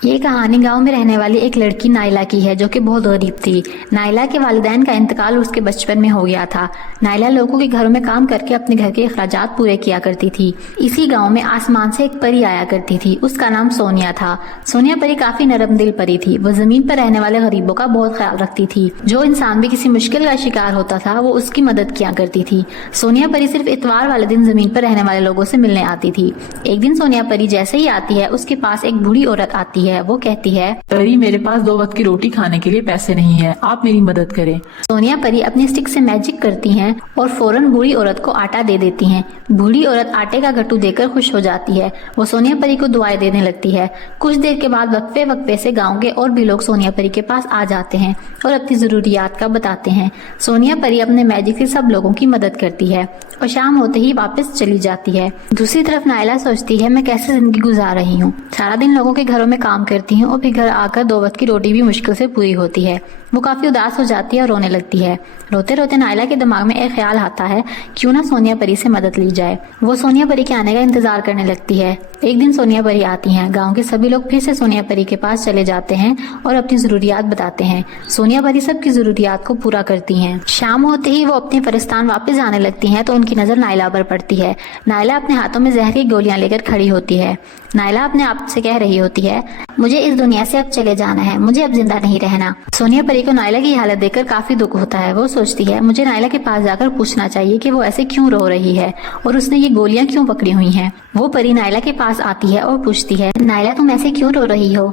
ये कहानी गांव में रहने वाली एक लड़की नाइला की है जो कि बहुत गरीब थी। नाइला के वालिदैन का इंतकाल उसके बचपन में हो गया था। नाइला लोगों के घरों में काम करके अपने घर के अखराजात पूरे किया करती थी। इसी गांव में आसमान से एक परी आया करती थी। उसका नाम सोनिया था। सोनिया परी काफी नरम दिल परी थी। वो जमीन पर रहने वाले गरीबों का बहुत ख्याल रखती थी। जो इंसान भी किसी मुश्किल का शिकार होता था वो उसकी मदद किया करती थी। सोनिया परी सिर्फ इतवार वाले दिन जमीन पर रहने वाले लोगों से मिलने आती थी। एक दिन सोनिया परी जैसे ही आती है उसके पास एक बूढ़ी औरत आती है। वो कहती है, परी, मेरे पास 2 वक्त की रोटी खाने के लिए पैसे नहीं है, आप मेरी मदद करें। सोनिया परी अपनी स्टिक से मैजिक करती हैं और फौरन बूढ़ी औरत को आटा दे देती हैं। बूढ़ी औरत आटे का गट्टू देकर खुश हो जाती है। वो सोनिया परी को दुआएं देने लगती है। कुछ देर के बाद वक्फे वक्फे से गांव के और भी लोग सोनिया परी के पास आ जाते हैं और अपनी जरूरियात का बताते हैं। सोनिया परी अपने मैजिक से सब लोगों की मदद करती है और शाम होते ही वापस चली जाती है। दूसरी तरफ नाइला सोचती है, मैं कैसे जिंदगी गुजार रही हूँ। सारा दिन लोगों के घरों में काम करती हूँ और फिर घर आकर 2 वक्त की रोटी भी मुश्किल से पूरी होती है। वो काफी उदास हो जाती है और रोने लगती है। रोते रोते नाइला के दिमाग में एक ख्याल आता है, क्यों ना सोनिया परी से मदद ली जाए। वो सोनिया परी के आने का इंतजार करने लगती है। एक दिन सोनिया परी आती हैं। गांव के सभी लोग फिर से सोनिया परी के पास चले जाते हैं और अपनी जरूरियात बताते हैं। सोनिया परी सबकी जरूरियात को पूरा करती हैं। शाम होते ही वो अपने फरिस्तान वापस जाने लगती हैं तो उनकी नजर नाइला पर पड़ती है। नाइला अपने हाथों में जहर की गोलियां लेकर खड़ी होती है। नाइला अपने आप से कह रही होती है, मुझे इस दुनिया से अब चले जाना है, मुझे अब जिंदा नहीं रहना। सोनिया परी को नाइला की हालत देखकर काफी दुख होता है। वो सोचती है, मुझे नाइला के पास जाकर पूछना चाहिए कि वो ऐसे क्यों रो रही है और उसने ये गोलियां क्यों पकड़ी हुई हैं। वो परी नाइला के पास आती है और पूछती है, नाइला, तुम ऐसे क्यों रो रही हो?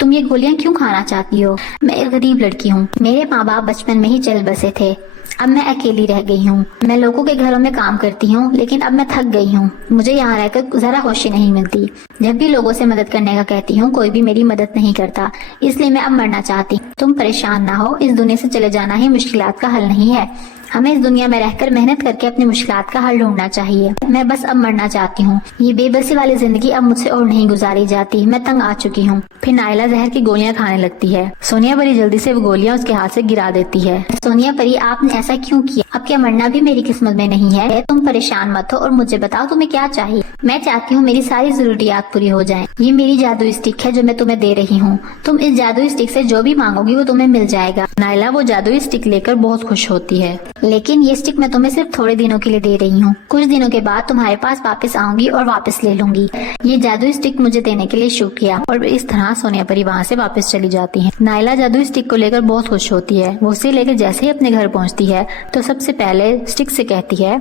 तुम ये गोलियां क्यों खाना चाहती हो? मैं एक गरीब लड़की हूँ। मेरे माँ बाप बचपन में ही चल बसे थे। अब मैं अकेली रह गई हूँ। मैं लोगों के घरों में काम करती हूँ लेकिन अब मैं थक गई हूँ। मुझे यहाँ रहकर जरा खुशी नहीं मिलती। जब भी लोगों से मदद करने का कहती हूँ कोई भी मेरी मदद नहीं करता, इसलिए मैं अब मरना चाहती हूँ। तुम परेशान ना हो, इस दुनिया से चले जाना ही मुश्किलात का हल नहीं है। हमें इस दुनिया में रहकर मेहनत करके अपनी मुश्किलात का हल ढूंढना चाहिए। मैं बस अब मरना चाहती हूँ। ये बेबसी वाली जिंदगी अब मुझसे और नहीं गुजारी जाती। मैं तंग आ चुकी हूँ। फिर नाइला जहर की गोलियां खाने लगती है। सोनिया परी जल्दी से वो गोलियां उसके हाथ से गिरा देती है। सोनिया परी, आपने ऐसा क्यों किया? अब क्या मरना भी मेरी किस्मत में नहीं है? तुम परेशान मत हो और मुझे बताओ तुम्हें क्या चाहिए। मैं चाहती हूँ मेरी सारी जरूरियात पूरी हो जाएं। ये मेरी जादुई स्टिक है जो मैं तुम्हें दे रही हूँ। तुम इस जादुई स्टिक से जो भी मांगोगी वो तुम्हें मिल जाएगा। नाइला वो जादुई स्टिक लेकर बहुत खुश होती है। लेकिन ये स्टिक मैं तुम्हें सिर्फ थोड़े दिनों के लिए दे रही हूँ। कुछ दिनों के बाद तुम्हारे पास वापस आऊंगी और वापस ले लूंगी। ये जादुई स्टिक मुझे देने के लिए शुक्रिया। और इस तरह सोनिया परी वहाँ से वापस चली जाती है। नाइला जादुई स्टिक को लेकर बहुत खुश होती है। वो उसे लेकर जैसे ही अपने घर पहुँचती है तो सबसे पहले स्टिक से कहती है,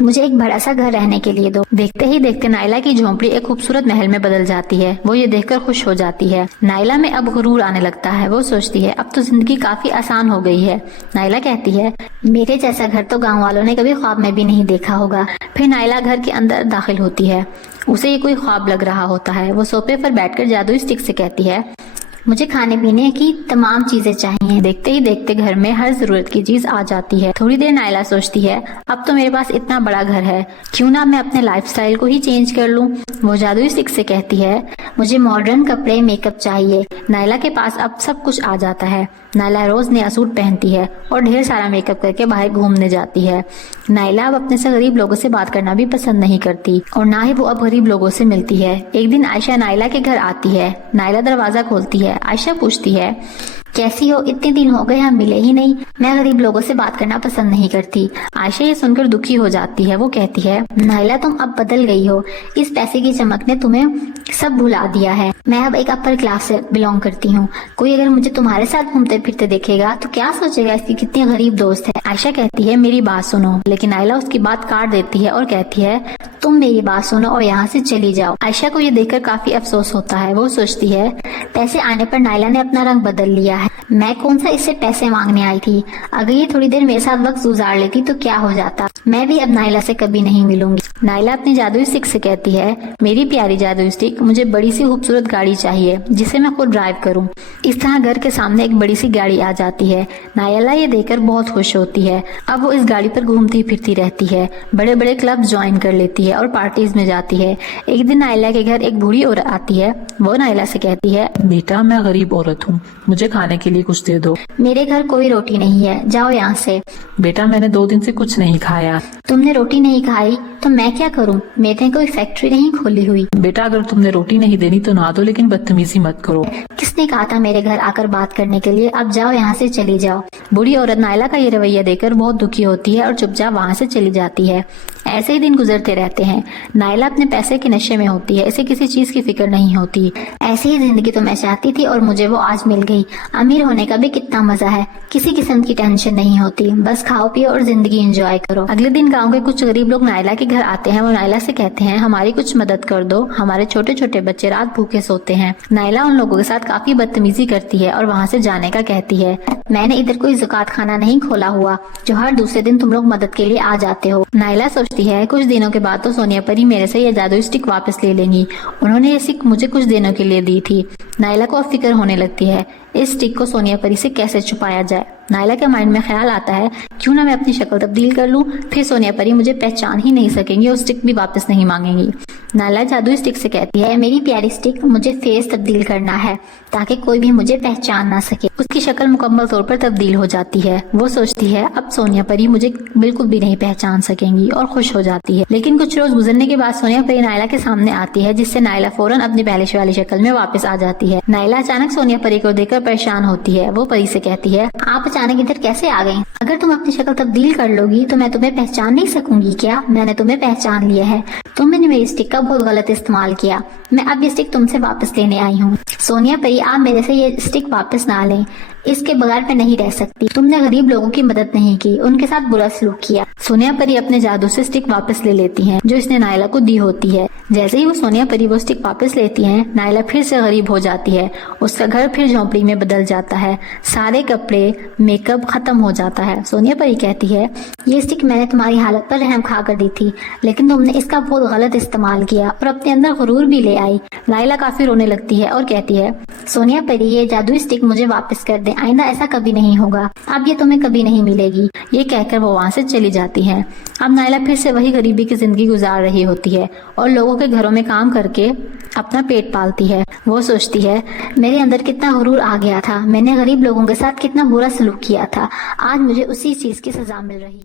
मुझे एक बड़ा सा घर रहने के लिए दो। देखते ही देखते नाइला की झोंपड़ी एक खूबसूरत महल में बदल जाती है। वो ये देखकर खुश हो जाती है। नाइला में अब गुरूर आने लगता है। वो सोचती है, अब तो जिंदगी काफी आसान हो गई है। नाइला कहती है, मेरे जैसा घर तो गांव वालों ने कभी ख्वाब में भी नहीं देखा होगा। फिर नाइला घर के अंदर दाखिल होती है। उसे ये कोई ख्वाब लग रहा होता है। वो सोफे पर बैठकर जादुई स्टिक से कहती है, मुझे खाने पीने की तमाम चीजें चाहिए। देखते ही देखते घर में हर जरूरत की चीज आ जाती है। थोड़ी देर नाइला सोचती है, अब तो मेरे पास इतना बड़ा घर है, क्यों ना मैं अपने लाइफस्टाइल को ही चेंज कर लूं। वो जादुई स्टिक से कहती है, मुझे मॉडर्न कपड़े, मेकअप चाहिए। नाइला के पास अब सब कुछ आ जाता है। नाइला रोज नया सूट पहनती है और ढेर सारा मेकअप करके बाहर घूमने जाती है। नाइला अब अपने से गरीब लोगों से बात करना भी पसंद नहीं करती और ना ही वो अब गरीब लोगों से मिलती है। एक दिन आयशा नाइला के घर आती है। नाइला दरवाजा खोलती है। आयशा पूछती है, कैसी हो? इतने दिन हो गए हम मिले ही नहीं। मैं गरीब लोगों से बात करना पसंद नहीं करती। आयशा ये सुनकर दुखी हो जाती है। वो कहती है, नाइला, तुम अब बदल गई हो। इस पैसे की चमक ने तुम्हें सब भुला दिया है। मैं अब एक अपर क्लास से बिलोंग करती हूँ। कोई अगर मुझे तुम्हारे साथ घूमते फिरते देखेगा तो क्या सोचेगा इसकी कितनी गरीब दोस्त है। आयशा कहती है, मेरी बात सुनो। लेकिन नाइला उसकी बात काट देती है और कहती है, तुम मेरी बात सुनो और यहाँ से चली जाओ। आयशा को ये देखकर काफी अफसोस होता है। वो सोचती है, पैसे आने पर नाइला ने अपना रंग बदल लिया है। मैं कौन सा इससे पैसे मांगने आई थी। अगर ये थोड़ी देर मेरे साथ वक्त गुजार लेती तो क्या हो जाता। मैं भी अब नाइला से कभी नहीं मिलूंगी। नाइला अपनी जादुई स्टिक से कहती है, मेरी प्यारी जादुई स्टिक, मुझे बड़ी सी खूबसूरत गाड़ी चाहिए जिसे मैं खुद ड्राइव करूं। इस तरह घर के सामने एक बड़ी सी गाड़ी आ जाती है। नाइला ये देखकर बहुत खुश होती है। अब वो इस गाड़ी पर घूमती फिरती रहती है। बड़े बड़े क्लब ज्वाइन कर लेती है और पार्टीज में जाती है। एक दिन नाइला के घर एक बूढ़ी औरत आती है। वो नाइला से कहती है, बेटा, मैं गरीब औरत हूँ, मुझे खाने के लिए कुछ दे दो। मेरे घर कोई रोटी नहीं है, जाओ यहाँ से। बेटा मैंने 2 दिन से कुछ नहीं खाया। तुमने रोटी नहीं खाई तो मैं क्या करूँ? मैंने कोई फैक्ट्री नहीं खोली हुई। बेटा अगर तुमने रोटी नहीं देनी तो ना दो, लेकिन बदतमीजी मत करो। किसने कहा था मेरे घर आकर बात करने के लिए? अब जाओ यहाँ से, चली जाओ। बूढ़ी औरत नायला का ये रवैया देखकर बहुत दुखी होती है और चुपचाप वहाँ से चली जाती है। ऐसे ही दिन गुजरते रहते हैं। नायला अपने पैसे के नशे में होती है, इसे किसी चीज की फिक्र नहीं होती। ऐसी ही जिंदगी तो मैं चाहती थी और मुझे वो आज मिल गई। अमीर होने का भी कितना मजा है, किसी किस्म की टेंशन नहीं होती, बस खाओ पियो और जिंदगी एंजॉय करो। अगले दिन गांव के कुछ गरीब लोग नायला के घर आते हैं। वो नायला से कहते हैं, हमारी कुछ मदद कर दो, हमारे छोटे छोटे बच्चे रात भूखे सोते हैं। नायला उन लोगों के साथ काफी बदतमीजी करती है और वहाँ से जाने का कहती है। मैंने इधर कोई ज़कात खाना नहीं खोला हुआ जो हर दूसरे दिन तुम लोग मदद के लिए आ जाते हो। नायला सोचती है कुछ दिनों के बाद तो सोनिया परी मेरे से ये जादुई स्टिक वापस ले लेंगी। उन्होंने ये स्टिक मुझे कुछ दिनों के लिए दी थी। नायला को अब फिक्र होने लगती है इस स्टिक को सोनिया परी से कैसे छुपाया जाए। नायला के माइंड में ख्याल आता है क्यों ना मैं अपनी शक्ल तब्दील कर लूं, फिर सोनिया परी मुझे पहचान ही नहीं सकेंगी और स्टिक भी वापस नहीं मांगेंगी। नायला जादुई स्टिक से कहती है, मेरी प्यारी स्टिक, मुझे फेस तब्दील करना है ताकि कोई भी मुझे पहचान ना सके। उसकी शक्ल मुकम्मल तौर पर तब्दील हो जाती है। वो सोचती है अब सोनिया परी मुझे बिल्कुल भी नहीं पहचान सकेंगी और खुश हो जाती है। लेकिन कुछ रोज गुजरने के बाद सोनिया परी नायला के सामने आती है, जिससे नायला फौरन अपनी पहले वाली शक्ल में वापस आ जाती है। नायला अचानक सोनिया परी को देखकर परेशान होती है। वो परी से कहती है, आप अचानक इधर कैसे आ गई? अगर तुम अपनी शक्ल तब्दील कर लोगी तो मैं तुम्हें पहचान नहीं सकूंगी क्या? मैंने तुम्हें पहचान लिया है। तुमने मेरी स्टिक का बहुत गलत इस्तेमाल किया। मैं अब ये स्टिक तुमसे वापस लेने आई हूँ। सोनिया परी, आप मेरे से ये स्टिक वापस ना लें, इसके बगैर मैं नहीं रह सकती। तुमने गरीब लोगों की मदद नहीं की, उनके साथ बुरा सलूक किया। सोनिया परी अपने जादू से स्टिक वापस ले लेती हैं, जो इसने नायला को दी होती है। जैसे ही वो सोनिया परी वो स्टिक वापस लेती हैं, नायला फिर से गरीब हो जाती है। उसका घर फिर झोंपड़ी में बदल जाता है। सारे कपड़े, मेकअप खत्म हो जाता है। सोनिया परी कहती है, ये स्टिक मैंने तुम्हारी हालत पर रहम खा कर दी थी, लेकिन तुमने इसका बहुत गलत इस्तेमाल किया और अपने अंदर गुरूर भी ले आई। नायला काफी रोने लगती है और कहती है, सोनिया परी, ये जादुई स्टिक मुझे वापस कर दे, आइंदा ऐसा कभी नहीं होगा। अब ये तुम्हें कभी नहीं मिलेगी। ये कहकर वो वहाँ से चली जाती है। अब नायला फिर से वही गरीबी की जिंदगी गुजार रही होती है और लोगों के घरों में काम करके अपना पेट पालती है। वो सोचती है, मेरे अंदर कितना गुरूर आ गया था, मैंने गरीब लोगों के साथ कितना बुरा सलूक किया था, आज मुझे उसी चीज की सजा मिल रही।